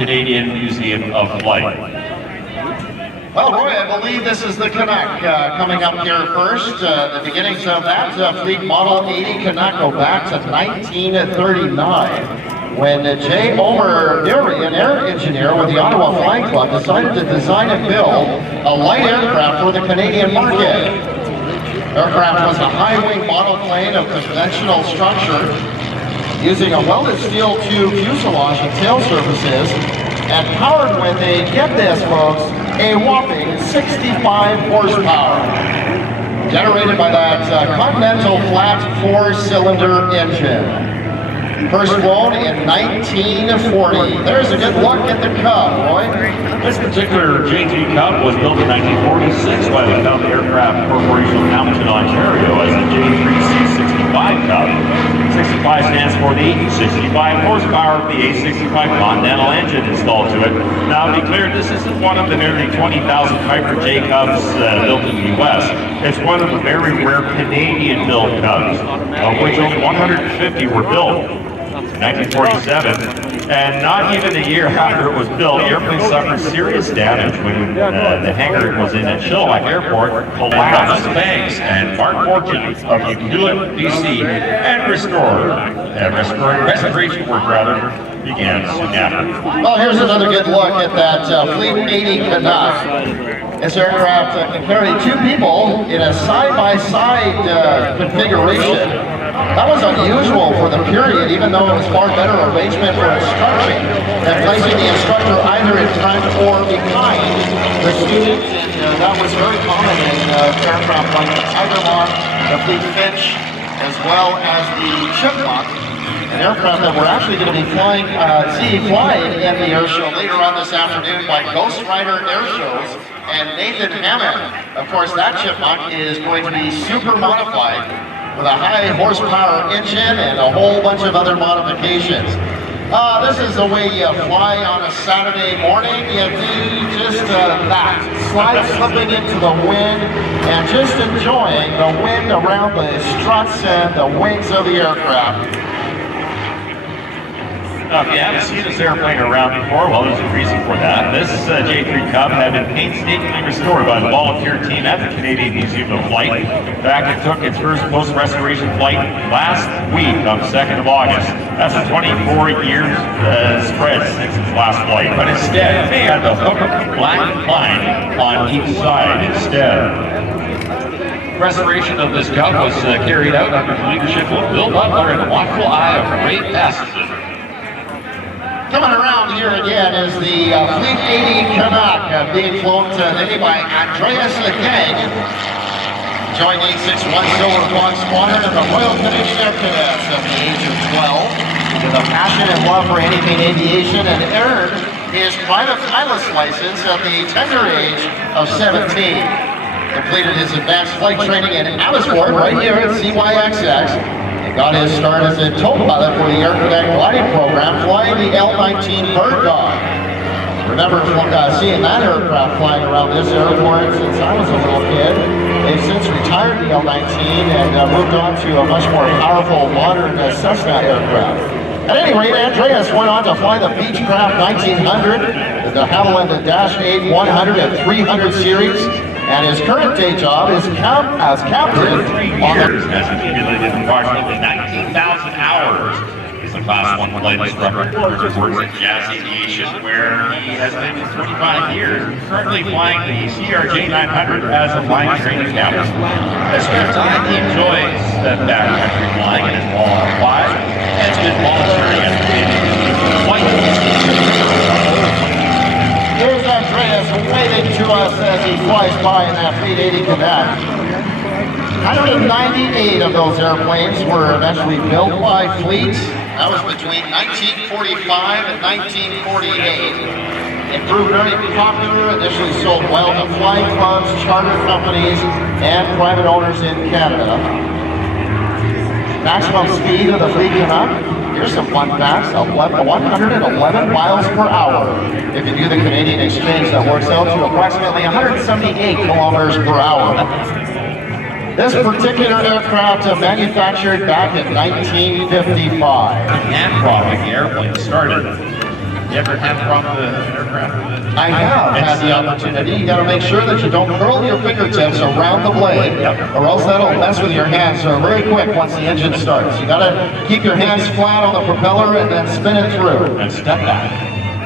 Canadian Museum of Flight. Well, Roy, I believe this is the Canuck coming up here first. The beginnings of that fleet Model 80 Canuck go back to 1939, when J. Omer Deary, an air engineer with the Ottawa Flying Club, decided to design and build a light aircraft for the Canadian market. Aircraft was a high-wing monoplane of conventional structure, using a welded steel tube fuselage and tail surfaces, and powered with a, get this folks, a whopping 65 horsepower, generated by that Continental flat 4-cylinder engine. First flown in 1940. There's a good look at the Cub, Roy. This particular J3 Cub was built in 1946 by the Cub Aircraft Corporation of Hamilton, Ontario as the J3C65 Cub. 65 stands for the 65 horsepower of the A65 Continental engine installed to it. Now declared, this isn't one of the nearly 20,000 Piper J Cubs built in the U.S. It's one of the very rare Canadian-built Cubs, of which only 150 were built. 1947, and not even a year after it was built, the airplane suffered serious damage when the hangar it was in at Chilliwack Airport collapsed. Banks and Mark Fortune of Ukiluit, BC, and restoration work began soon after. Well, here's another good look at that Fleet 80 Canuck. This aircraft can carry two people in a side-by-side configuration. That was unusual for the period, even though it was far better arrangement for instruction than placing the instructor either in front or behind the student. And that was very common in aircraft like the Tigerhawk, the Fleet Finch, as well as the Chipmunk, an aircraft that we're actually going to be flying in the Airshow later on this afternoon by Ghost Rider Airshows and Nathan Hammond. Of course, that Chipmunk is going to be super modified with a high horsepower engine and a whole bunch of other modifications. This is the way you fly on a Saturday morning. You do just that. Slide slipping into the wind and just enjoying the wind around the struts and the wings of the aircraft. Now, if you haven't seen this airplane around before, well, there's a reason for that. This J3 Cub had been painstakingly restored by the volunteer team at the Canadian Museum of Flight. In fact, it took its first post-restoration flight last week on the 2nd of August. That's a 24-year spread since its last flight. But instead, they had the hook black line on each side instead. Restoration of this Cub was carried out under the leadership of Bill Butler and the watchful eye of Ray Passenden. Coming around here again is the Fleet 80 Canuck being flown today by Andreas Legay, joining 6-1 Silver Fox Squadron of the Royal Canadian Air Cadets at the age of 12, with a passion and love for anything aviation, and earned his private pilot's license at the tender age of 17. Completed his advanced flight training in Abbotsford right here at CYXX. Got his start as a tow pilot for the Air Cadet gliding program, flying the L-19 Bird Dog. Remember seeing that aircraft flying around this airport since I was a little kid. They've since retired the L-19 and moved on to a much more powerful, modern Cessna aircraft. At any rate, Andreas went on to fly the Beechcraft 1900, the Havilland Dash 8 100 and 300 series. And his current day job is as captain. 3 years has accumulated approximately 19,000 hours. He's a Class 1 flight instructor. Works at Jazz Aviation, where he has been for 25 years. Currently flying the CRJ 900 as a flying training captain. At spare time, he enjoys that backcountry flying in his Walnut 5, and has been volunteering at the Canadian Flight. Here's Andreas waving to us as he flies by in that Fleet 80 Canuck. 198 of those airplanes were eventually built by Fleet. That was between 1945 and 1948. It proved very popular, initially sold well to flying clubs, charter companies, and private owners in Canada. Maximum speed of the Fleet Canuck. Here's some fun facts, 111 miles per hour. If you do the Canadian exchange, that works out to approximately 178 kilometers per hour. This particular aircraft manufactured back in 1955. Hand propping the airplane started. You ever hand-prop the aircraft? I have had the opportunity. You got to make sure that you don't curl your fingertips around the blade, or else that'll mess with your hands very quick once the engine starts. You got to keep your hands flat on the propeller and then spin it through. And step back.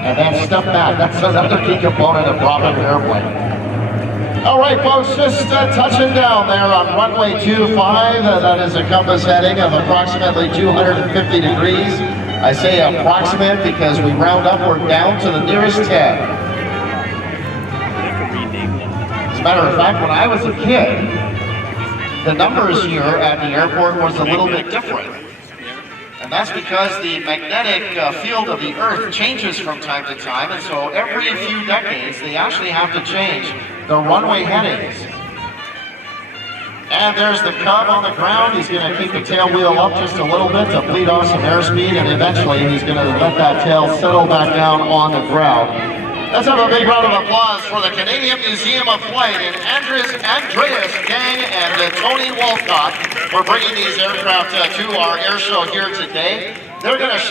And then step back. That's another key component of propping an airplane. All right, folks, just touching down there on runway 25. That is a compass heading of approximately 250 degrees. I say approximate because we round upward down to the nearest 10. As a matter of fact, when I was a kid, the numbers here at the airport was a little bit different. And that's because the magnetic field of the Earth changes from time to time, and so every few decades they actually have to change the runway headings. And there's the Cub on the ground. He's going to keep the tail wheel up just a little bit to bleed off some airspeed, and eventually he's going to let that tail settle back down on the ground. Let's have a big round of applause for the Canadian Museum of Flight and Andreas Gang and Tony Walcott for bringing these aircraft to our air show here today. They're going to